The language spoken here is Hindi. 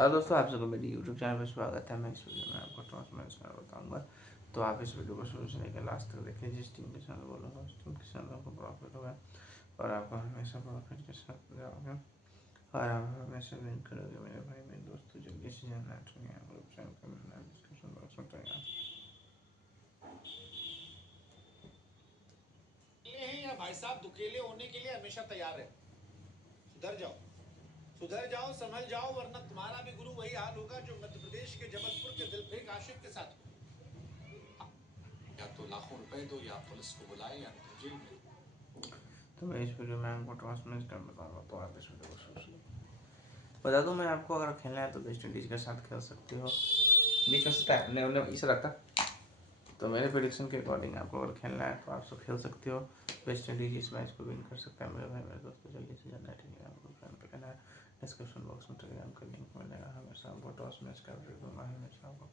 हेलो दोस्तों, आप सबको मेरी यूट्यूब चैनल पर स्वागत है। मैं इस वीडियो में आपको टॉस मैच का बताऊंगा, तो आप इस वीडियो को शुरू से लेकर लास्ट तक देखिए। जिस टीम के साथ बोलूँगा उस टीम के साथ आपको प्रॉफिट होगा और आपको हमेशा प्रॉफिट के साथ जाओगे और आप हमेशा विन करोगे। मेरे भाई मेरे दोस्तों, जो किसी जानना चाहिए ग्रुप चैनल का मिलना डिस्क्रिप्शन बॉक्स में तैयार हैं या भाई साहब दुकेले होने के लिए हमेशा तैयार है। सुधर जाओ संभल जाओ, वरना तुम्हारा भी गुरु वही हाल होगा जो मध्य प्रदेश के जबलपुर के दिलप्रेक आशिक के साथ हुआ। या तो लाखों रुपए दो या पुलिस को बुलाए या जेल में। तो मैं इस वीडियो में आपको टॉस मैच का बताऊंगा, तो आप इस वीडियो को शुरू से बता दूं। मैं आपको अगर खेलना है तो वेस्ट इंडीज के साथ खेल सकते हो। बीच में से इसे रखा, तो मेरे प्रेडिक्शन के अकॉर्डिंग आपको अगर खेलना है तो आप सब खेल सकते हो। वेस्ट इंडीज इस मैच को विन कर सकता है। मेरे भाई मेरे दोस्तों, जल्दी से जानना है टेलीग्राम ग्रुप ज्वाइन पे करना है। डिस्क्रिप्शन बॉक्स में टेलीग्राम का लिंक मिलेगा। हमेशा आपको टॉस मैच का अपडेट दूंगा, हमेशा आपको